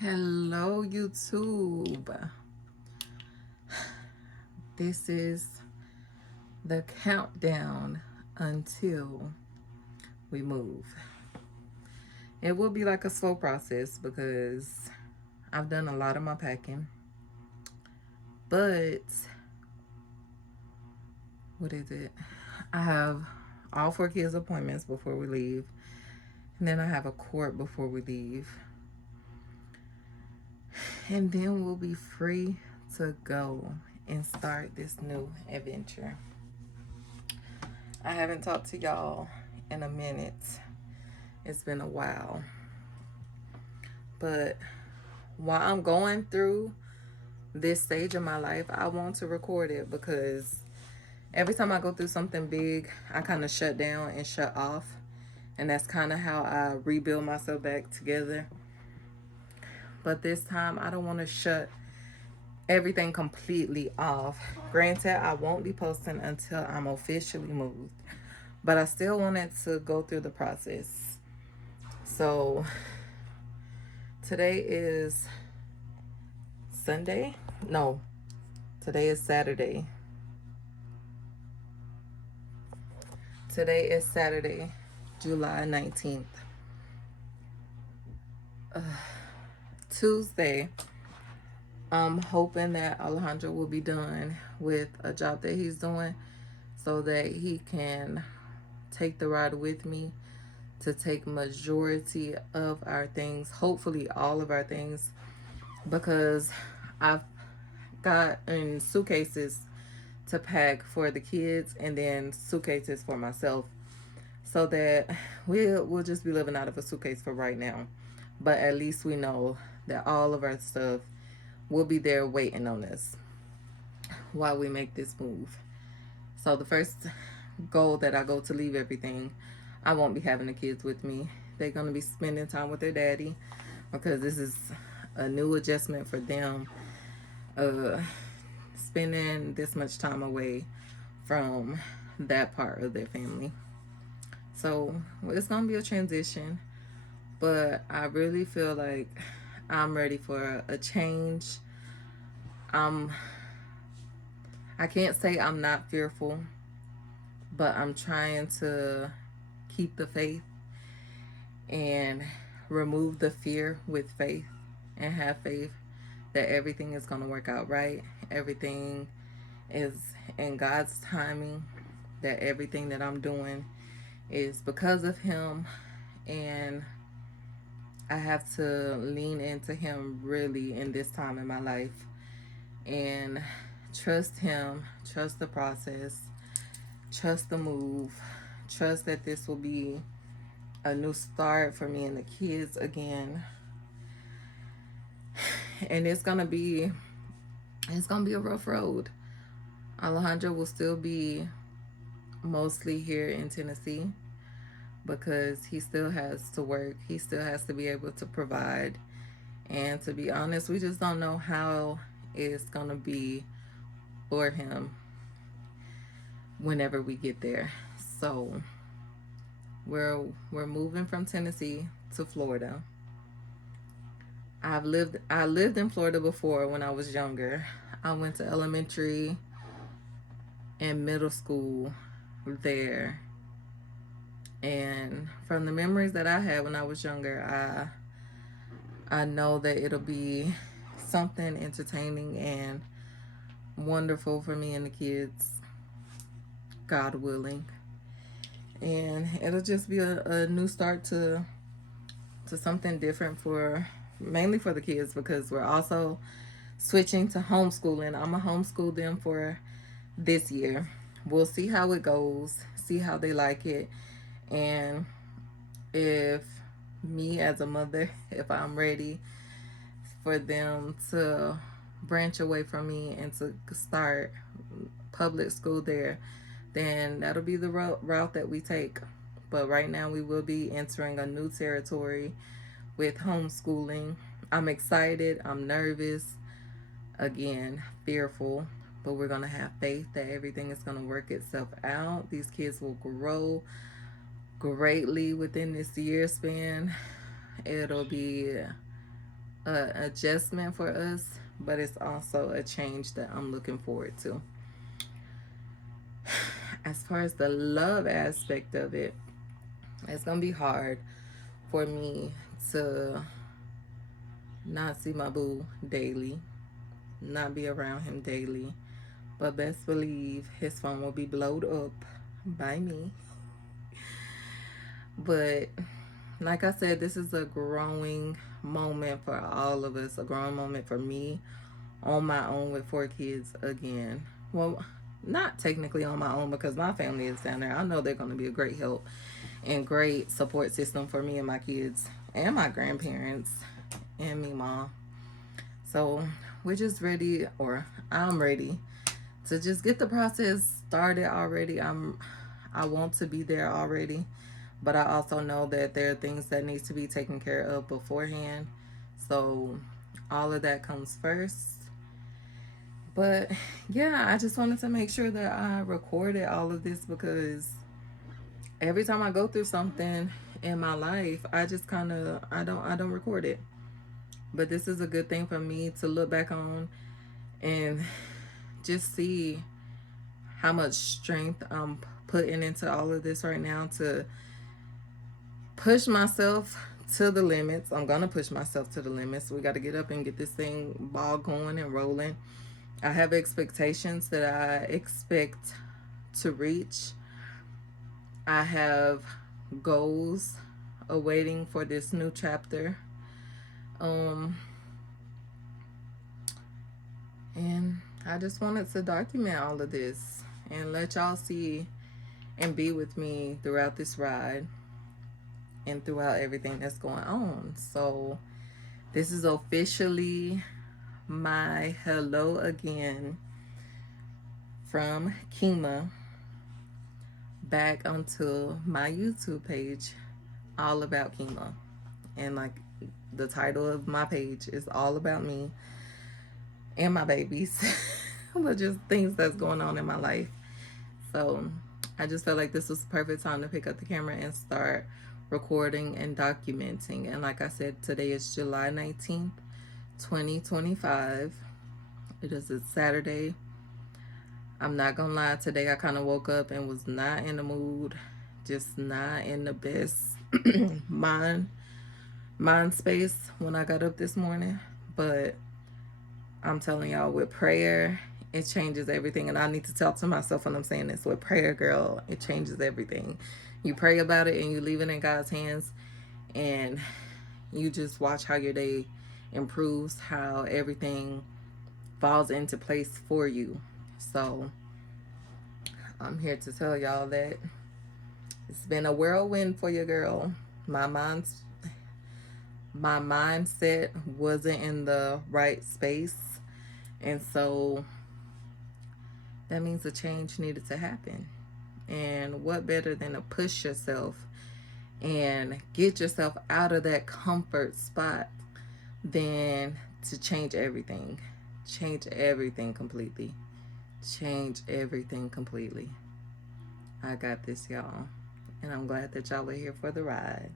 Hello, YouTube. This is the countdown until we move. It will be like a slow process because I've done a lot of my packing. But what is it? I have all four kids' appointments before we leave. And then I have a court before we leave. And then we'll be free to go and start this new adventure. I haven't talked to y'all in a minute. It's been a while. But while I'm going through this stage of my life, I want to record it because every time I go through something big, I kind of shut down and shut off. And that's kind of how I rebuild myself back together. But this time, I don't want to shut everything completely off. Granted, I won't be posting until I'm officially moved. But I still wanted to go through the process. So today is Sunday? No, today is Saturday. Today is Saturday, July 19th. Tuesday, I'm hoping that Alejandro will be done with a job that he's doing so that he can take the ride with me to take majority of our things, hopefully all of our things, because I've got in suitcases to pack for the kids and then suitcases for myself so that we'll just be living out of a suitcase for right now. But at least we know that all of our stuff will be there waiting on us while we make this move. So the first goal that I go to leave everything, I won't be having the kids with me. They're going to be spending time with their daddy because this is a new adjustment for them. Spending this much time away from that part of their family. So it's gonna be a transition, but I really feel like I'm ready for a change. Um, I can't say I'm not fearful, but I'm trying to keep the faith and remove the fear with faith and have faith that everything is gonna work out right. Everything is in God's timing, that everything that I'm doing is because of Him, and I have to lean into Him really in this time in my life and trust Him, trust the process, trust the move, trust that this will be a new start for me and the kids again. And it's gonna be a rough road. Alejandro will still be mostly here in Tennessee because he still has to work. He still has to be able to provide. And to be honest, we just don't know how it's going to be for him whenever we get there. So we're moving from Tennessee to Florida. I lived in Florida before when I was younger. I went to elementary and middle school there. And from the memories that I had when I was younger, I know that it'll be something entertaining and wonderful for me and the kids, God willing. And it'll just be a new start to something different for mainly for the kids because we're also switching to homeschooling. I'm gonna homeschool them for this year. We'll see how it goes, see how they like it, and if me as a mother, if I'm ready for them to branch away from me and to start public school there, then that'll be the route that we take. But right now, we will be entering a new territory with homeschooling. I'm excited, I'm nervous, again, fearful, but we're going to have faith that everything is going to work itself out. These kids will grow greatly within this year span. It'll be a adjustment for us, but it's also a change that I'm looking forward to. As far as the love aspect of it, it's gonna be hard for me to not see my boo daily, not be around him daily. But best believe his phone will be blowed up by me. But like I said, this is a growing moment for all of us, a growing moment for me on my own with 4 kids again. Well, not technically on my own because my family is down there. I know they're going to be a great help and great support system for me and my kids and my grandparents and me, mom. So we're just ready, or I'm ready to just get the process started already. I want to be there already, but I also know that there are things that needs to be taken care of beforehand. So all of that comes first. But yeah, I just wanted to make sure that I recorded all of this because every time I go through something in my life, I just kind of I don't record it. But this is a good thing for me to look back on and just see how much strength I'm putting into all of this right now to push myself to the limits. I'm gonna push myself to the limits. We got to get up and get this thing ball going and rolling. I have expectations that I expect to reach. I have goals awaiting for this new chapter. And I just wanted to document all of this and let y'all see and be with me throughout this ride and throughout everything that's going on. So this is officially my hello again from Kima back onto my YouTube page, all about Kima. And like the title of my page is all about me and my babies, but just things that's going on in my life. So I just felt like this was the perfect time to pick up the camera and start recording and documenting. And like I said, today is July 19th, 2025. It is a Saturday. I'm not gonna lie, today I kind of woke up and was not in the mood, just not in the best mind space when I got up this morning. But I'm telling y'all, with prayer, it changes everything. And I need to talk to myself when I'm saying this. With prayer, girl, it changes everything. You pray about it and you leave it in God's hands, and you just watch how your day improves, how everything falls into place for you. So I'm here to tell y'all that it's been a whirlwind for your girl. My mindset wasn't in the right space, and so that means a change needed to happen. And what better than to push yourself and get yourself out of that comfort spot than to change everything. Change everything completely. Change everything completely. I got this, y'all. And I'm glad that y'all are here for the ride.